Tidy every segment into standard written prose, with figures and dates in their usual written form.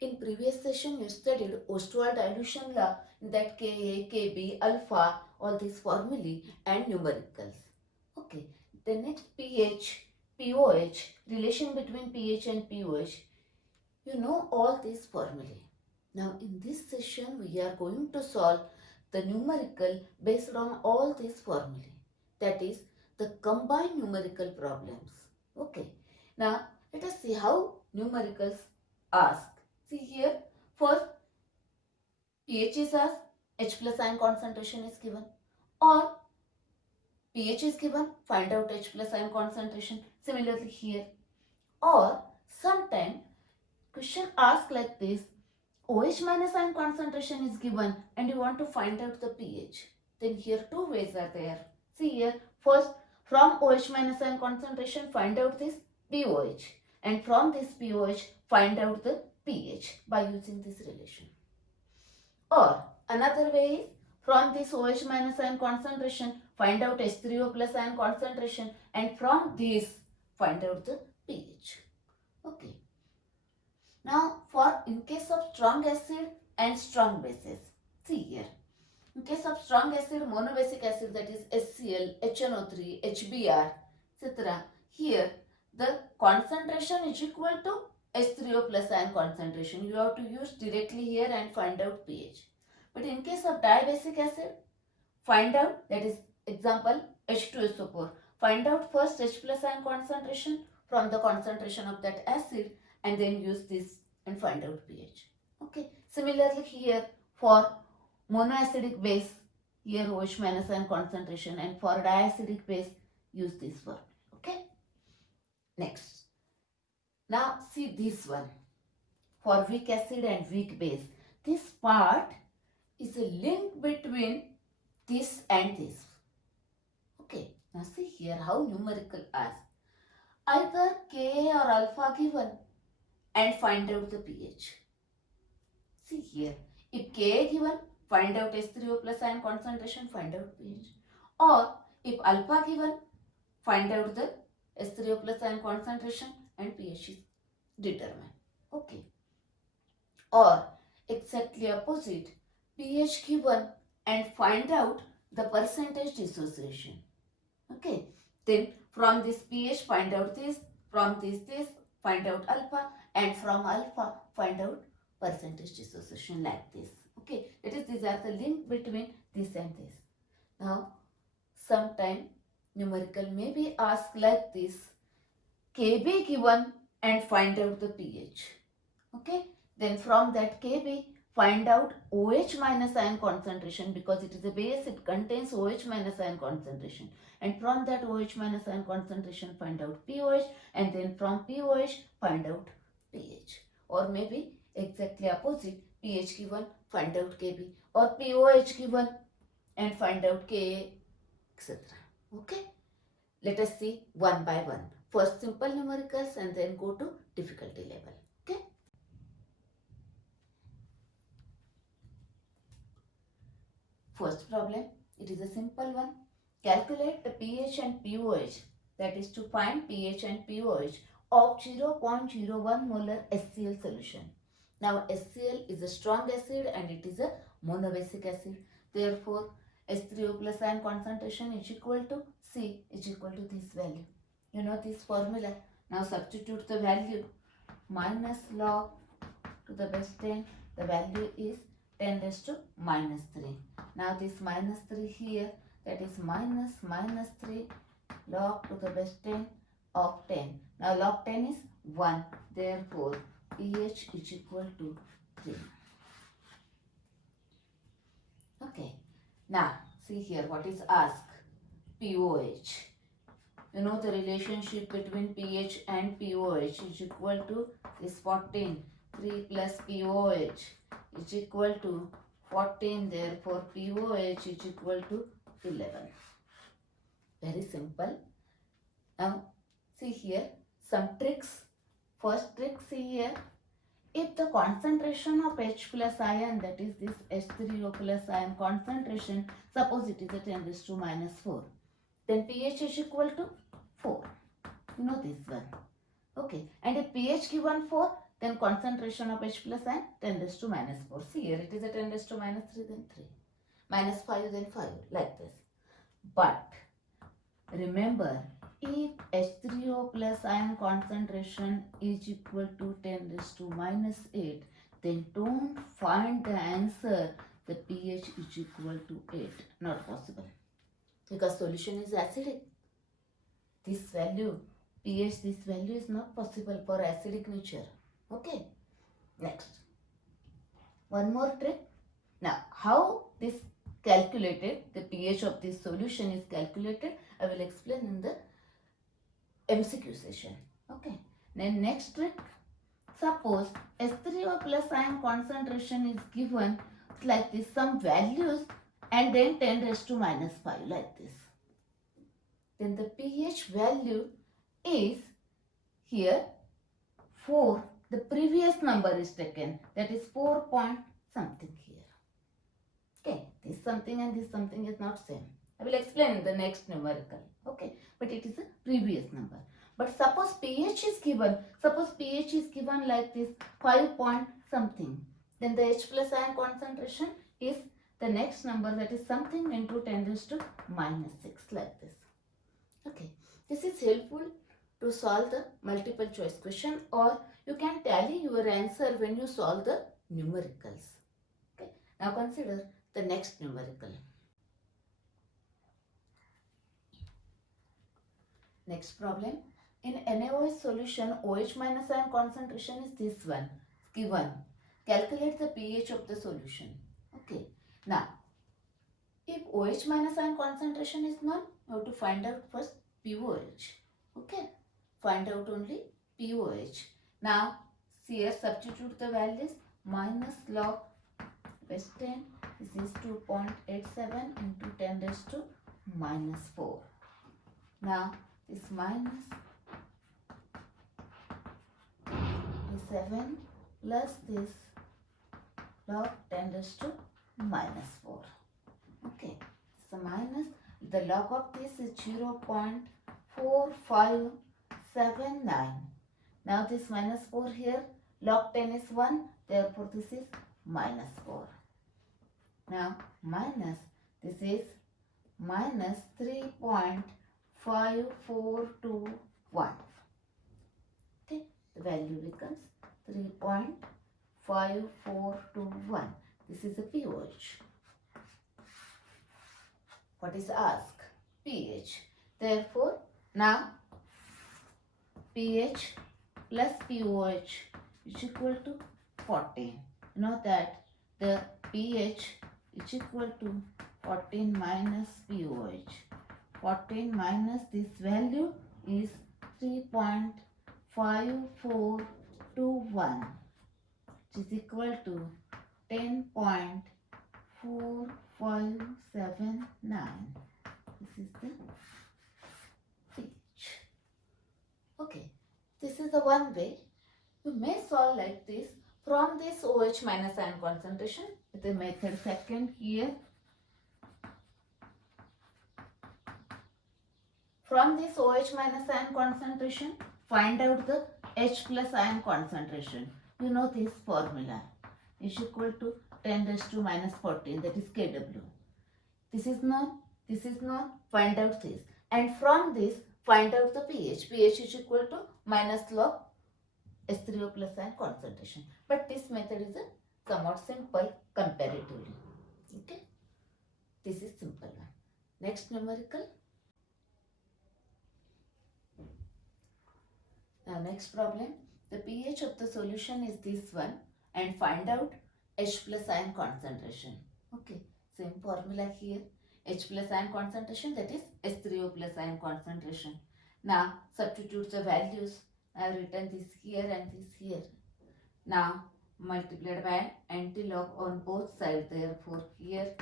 In previous session, you studied Ostwald dilution law, that Ka, Kb, alpha, all these formulae and numericals. Okay, the next pH, pOH, relation between pH and pOH. You know all these formulae. Now in this session, we are going to solve the numerical based on all these formulae. That is the combined numerical problems. Okay. Now let us see how numericals ask. See here, first pH is asked, H plus ion concentration is given, or pH is given, find out H plus ion concentration. Similarly here, or sometime question asked like this, OH minus ion concentration is given and you want to find out the pH. Then here two ways are there. See here, first from OH minus ion concentration find out this pOH, and from this pOH find out the pH by using this relation. Or another way is from this OH minus ion concentration find out H3O plus ion concentration, and from this find out the pH. Okay. Now for in case of strong acid and strong bases, see here. In case of strong acid, monobasic acid, that is HCl, HNO3, HBr, etc. Here the concentration is equal to H3O plus ion concentration. You have to use directly here and find out pH. But in case of dibasic acid, find out, that is example H2SO4. Find out first H plus ion concentration from the concentration of that acid and then use this and find out pH. Okay. Similarly here for monoacidic base, here OH minus ion concentration, and for diacidic base use this one. Okay. Next. Now see this one. For weak acid and weak base, this part is a link between this and this. Okay. Now see here how numerical asks. Either Ka or alpha given and find out the pH. See here, if Ka given, find out H3O plus ion concentration, find out pH. Or if alpha given, find out the H3O plus ion concentration and pH is determined. Okay. Or exactly opposite, pH given and find out the percentage dissociation. Okay. Then from this pH find out this, from this find out alpha, and from alpha find out percentage dissociation, like this. Okay, that is, these are the link between this and this. Now sometime numerical may be asked like this, Kb given and find out the pH. Okay, then from that Kb find out OH minus ion concentration, because it is a base, it contains OH minus ion concentration, and from that OH minus ion concentration find out pOH, and then from pOH find out pH. Or maybe exactly opposite, pH given, find out Kb, or pOH given and find out Ka, etc. Okay, let us see one by one. First simple numericals and then go to difficulty level. Okay. First problem, it is a simple one. Calculate the pH and pOH, that is to find pH and pOH of 0.01 molar HCl solution. Now HCl is a strong acid and it is a monobasic acid. Therefore H3O plus ion concentration is equal to C is equal to this value. You know this formula. Now substitute the value. Minus log to the base 10, the value is 10 raised to minus 3. Now this minus 3 here, that is minus 3 log to the base 10 of 10. Now log 10 is 1. Therefore pH is equal to 3. Okay. Now see here what is asked. pOH. You know the relationship between pH and pOH is equal to this 14. 3 plus pOH is equal to 14. Therefore pOH is equal to 11. Very simple. Now see here some tricks. First trick, see here. If the concentration of H plus ion, that is this H3O plus ion concentration, suppose it is a 10 raised to minus 4, then pH is equal to 4. You know this one. Okay. And if pH given 4, Then concentration of H plus ion 10 raised to minus 4. See here it is a 10 raised to minus 3 then 3. Minus 5 then 5 like this. But remember, if H3O plus ion concentration is equal to 10 raised to minus 8, then don't find the answer the pH is equal to 8. Not possible. Because solution is acidic. This value, pH, this value is not possible for acidic nature. Okay. Next. One more trick. Now, how this calculated, the pH of this solution is calculated, I will explain in the MCQ session. Okay. Then next trick. Suppose H3O plus ion concentration is given like this, some values, and then 10 raised to minus 5 like this. Then the pH value is here 4. The previous number is taken, that is 4 point something here. Okay, this something and this something is not same. I will explain in the next numerical. Okay, but it is a previous number. But suppose pH is given, like this 5 point something. Then the H plus ion concentration is the next number, that is something into 10 raised to minus 6 like this. Okay, this is helpful to solve the multiple choice question, or you can tally your answer when you solve the numericals. Okay, now consider the next numerical. Next problem. In NaOH solution, OH minus ion concentration is this one given. Calculate the pH of the solution. Okay. Now, if OH minus ion concentration is known, you have to find out first pOH. Okay. Find out only pOH. Now, here substitute the values. Minus log base 10. This is 2.87 into 10 raised to minus 4. Now, this minus 7 plus this log 10 raised to minus 4. Okay, so minus, the log of this is 0.4579. Now this minus 4 here, log 10 is 1, therefore this is minus 4. Now minus, this is minus 3.5421. Okay, the value becomes 3.5421. This is a pOH. What is asked? pH. Therefore, now pH plus pOH is equal to 14. Know that the pH is equal to 14 minus pOH. 14 minus this value is 3.5421, which is equal to 10.4579. This is the pH. Okay, this is the one way. You may solve like this from this OH minus ion concentration with the method second here. From this OH minus ion concentration, find out the H plus ion concentration. You know this formula is equal to 10 raised to minus 14, that is Kw. This is known, find out this. And from this, find out the pH. pH is equal to minus log H3O plus ion concentration. But this method is a somewhat simple comparatively. Okay, this is simple one. Next numerical. Now next problem, the pH of the solution is this one, and find out H plus ion concentration. Okay, same formula here. H plus ion concentration, that is H3O plus ion concentration. Now substitute the values. I have written this here and this here. Now multiplied by antilog on both sides. Therefore here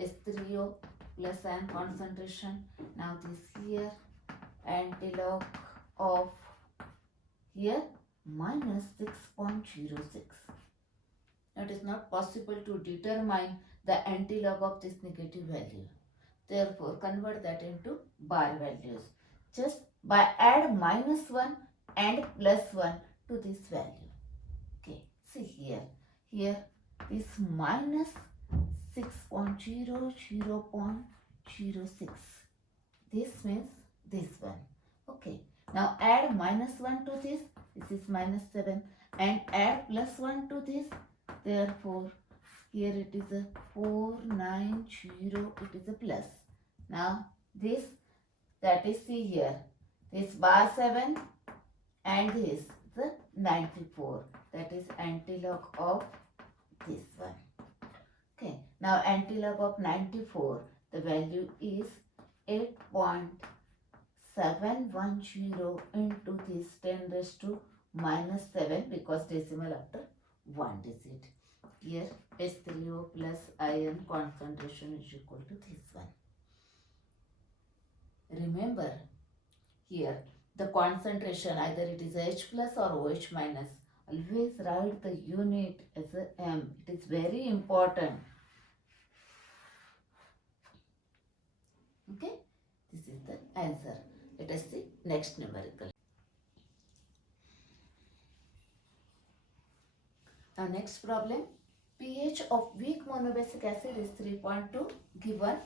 H3O plus ion concentration. Now this here antilog of here minus 6.06. Now it is not possible to determine the antilog of this negative value. Therefore convert that into bar values just by add minus 1 and plus 1 to this value. Okay, see here. Here this minus 6.0, 0.06. This means this one. Okay. Now add minus 1 to this. This is minus 7. And add plus 1 to this. Therefore, here it is a 490. It is a plus. Now this, that is, see here. This bar 7 and this the 94. That is antilog of this one. Okay. Now antilog of 94. The value is 8.710 into this 10 raised to minus 7 because decimal after 1 digit. Here H3O plus ion concentration is equal to this one. Remember, here the concentration, either it is H plus or OH minus, always write the unit as a M. It is very important. Okay, this is the answer. Let us see next numerical. Now next problem, pH of weak monobasic acid is 3.2 given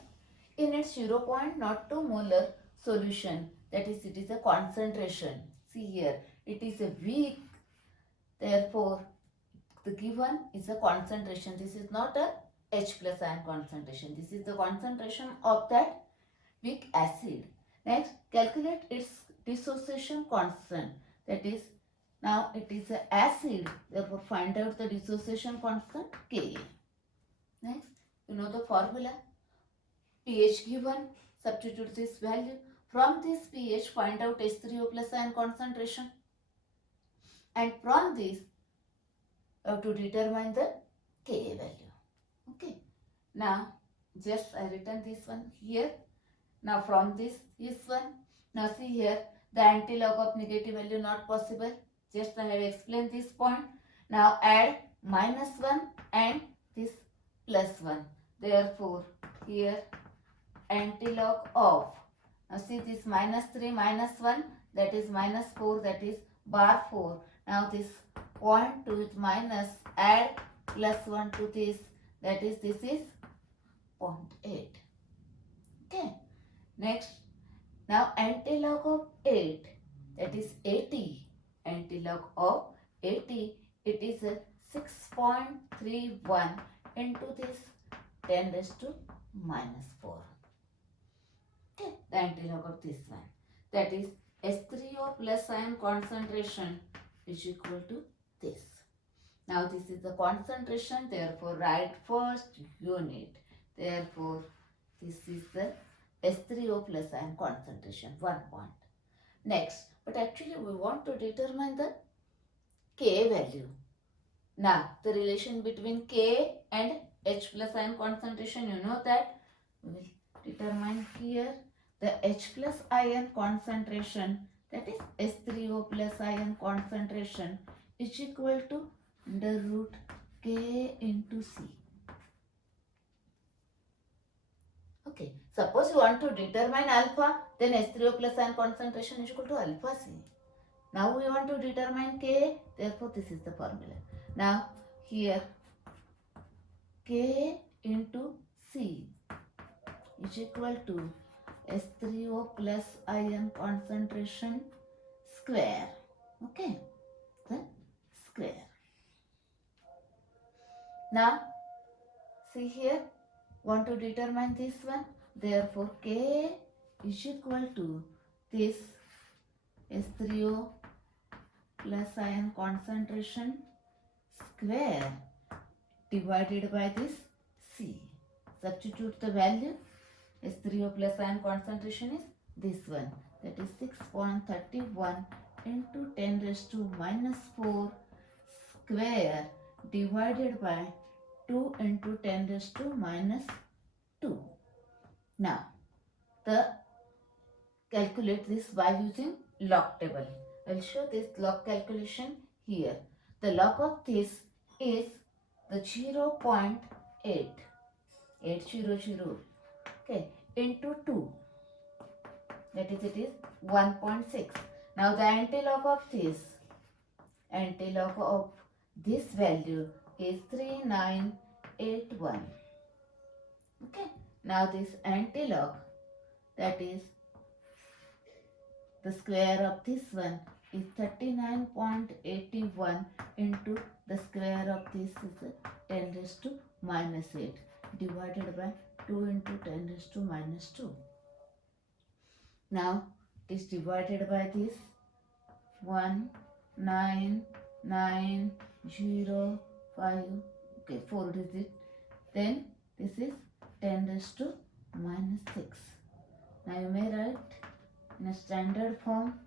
in its 0.02 molar solution. That is, it is a concentration. See here, it is a weak, therefore the given is a concentration. This is not a H plus ion concentration. This is the concentration of that weak acid. Next, calculate its dissociation constant. That is, now it is an acid, therefore find out the dissociation constant Ka. Next, you know the formula. pH given, substitute this value. From this pH, find out H3O plus ion concentration. And from this, you have to determine the Ka value. Okay. Now, just I written this one here. Now from this one. Now see here, the antilog of negative value not possible. Just I have explained this point. Now add minus 1 and this plus 1. Therefore, here antilog of, now see this minus 3 minus 1, that is minus 4, that is bar 4. Now this 0.2 is minus, add plus 1 to this, that is, this is 0.8. Okay. Next, now antilog of 8, that is 80. Antilog of 80, it is a 6.31 into this 10 raised to minus 4. Okay, the antilog of this one. That is H3O plus ion concentration is equal to this. Now this is the concentration, therefore write first unit. Therefore, this is the H3O plus ion concentration, 1 point. Next, but actually we want to determine the Ka value. Now, the relation between K and H plus ion concentration, you know that. We will determine here the H plus ion concentration, that is H3O plus ion concentration is equal to under root K into C. Okay, suppose you want to determine alpha, then H3O plus ion concentration is equal to alpha C. Now we want to determine K, therefore this is the formula. Now here K into C is equal to H3O plus ion concentration square. Okay, the square. Now see here, want to determine this one, therefore K is equal to this H3O plus ion concentration square divided by this C. Substitute the value. H3O plus ion concentration is this one, that is 6.31 into 10 raised to minus 4 square divided by 2 into 10 raised to minus 2. Now, calculate this by using log table. I will show this log calculation here. The log of this is the 0.8, 800, okay, into 2. That is, it is 1.6. Now the antilog of this, antilog of This value is 3981. Okay. Now this antilog, that is the square of this one, is 39.81 into the square of this is 10 raised to minus 8 divided by 2 into 10 raised to minus 2. Now it is divided by this 19905, okay, 4 digit. Then this is 10 raised to minus 6. Now you may write in a standard form,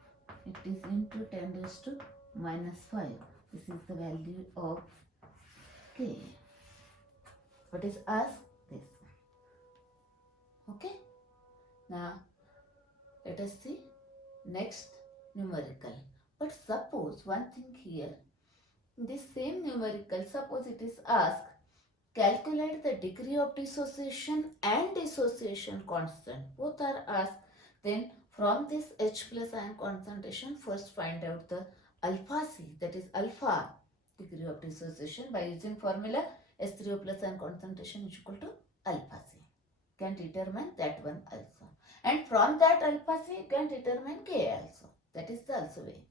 it is into 10 raised to minus 5. This is the value of k. What is asked? This. Okay. Now let us see next numerical. But suppose one thing here, in this same numerical, suppose it is asked, calculate the degree of dissociation and dissociation constant. Both are asked. Then from this H plus ion concentration, first find out the alpha C, that is alpha degree of dissociation by using formula H3O plus ion concentration is equal to alpha C. Can determine that one also. And from that alpha C, you can determine K also. That is the also way.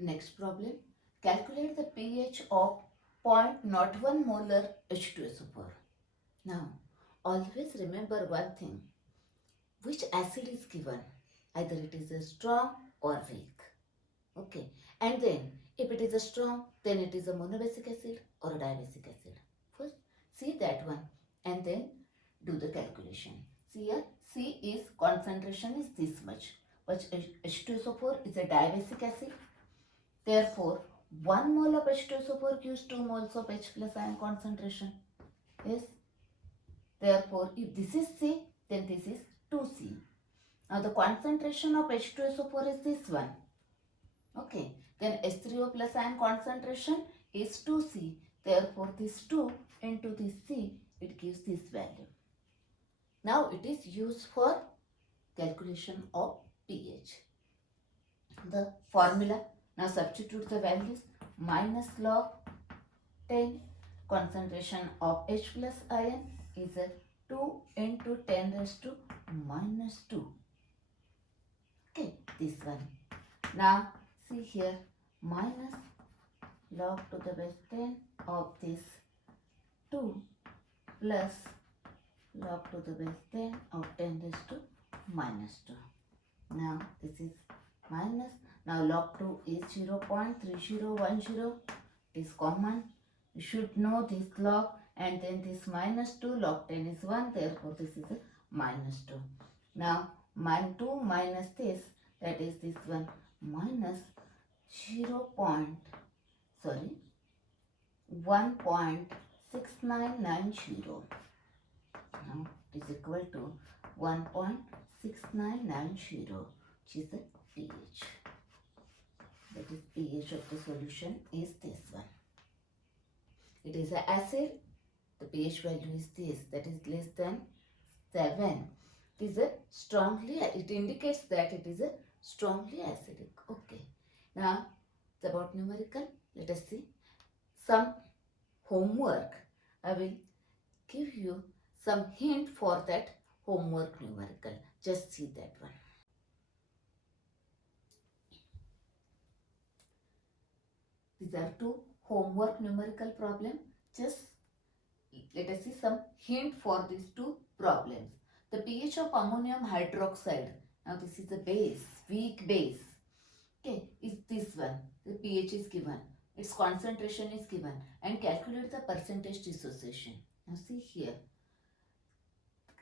Next problem. Calculate the pH of 0.01 molar H2SO4. Now, always remember one thing. Which acid is given? Either it is a strong or weak. Okay. And then, if it is a strong, then it is a monobasic acid or a dibasic acid. First, see that one and then do the calculation. See here, C is concentration is this much. But H2SO4 is a dibasic acid. Therefore, 1 mole of H2SO4 gives 2 moles of H plus ion concentration. Yes. Therefore, if this is C, then this is 2C. Now, the concentration of H2SO4 is this one. Okay. Then H3O plus ion concentration is 2C. Therefore, this 2 into this C, it gives this value. Now, it is used for calculation of pH. The formula. Now substitute the values. Minus log 10 concentration of H plus ion is a 2 into 10 raised to minus 2. Okay, this one. Now see here, minus log to the base 10 of this 2 plus log to the base 10 of 10 raised to minus 2. Now this is minus. Now log 2 is 0.3010. It is common. You should know this log, and then this minus 2, log 10 is 1. Therefore this is a minus 2. Now 2 minus this, that is this one, minus 1.6990. Now it is equal to 1.6990, which is the pH. That is pH of the solution is this one. It is an acid. The pH value is this, that is less than 7. It is a strongly, it indicates that it is a strongly acidic. Okay. Now it's about numerical. Let us see some homework. I will give you some hint for that homework numerical. Just see that one. These are two homework numerical problem. Just let us see some hint for these two problems. The pH of ammonium hydroxide, now this is the base, weak base, okay, is this one. The pH is given, its concentration is given, and calculate the percentage dissociation. Now see here,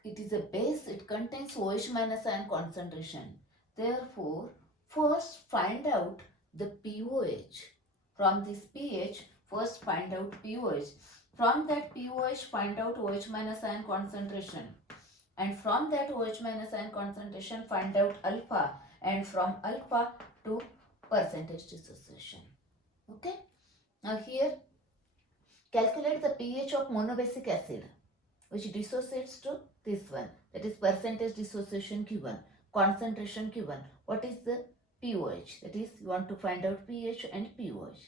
it is a base, it contains OH minus ion concentration. Therefore, first find out the pOH. From this pH, first find out pOH. From that pOH, find out OH minus ion concentration. And from that OH minus ion concentration, find out alpha. And from alpha to percentage dissociation. Okay. Now here, calculate the pH of monobasic acid, which dissociates to this one. That is percentage dissociation given. concentration given. What is the pOH? That is, you want to find out pH and pOH.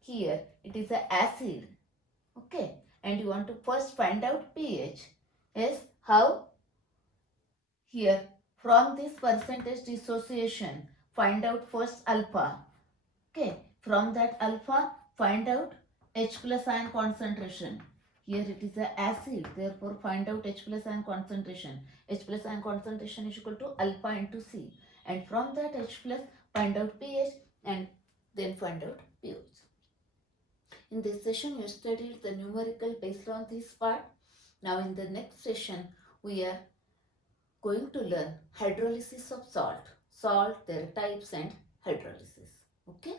Here it is a acid, okay, and you want to first find out pH. Yes, how? Here, from this percentage dissociation, find out first alpha. Okay, from that alpha, find out H plus ion concentration. Here it is a acid, therefore find out H plus ion concentration. H plus ion concentration is equal to alpha into C. And from that H plus, find out pH and then find out pOH. In this session, you studied the numerical based on this part. Now in the next session, we are going to learn hydrolysis of salt, their types and hydrolysis. Okay.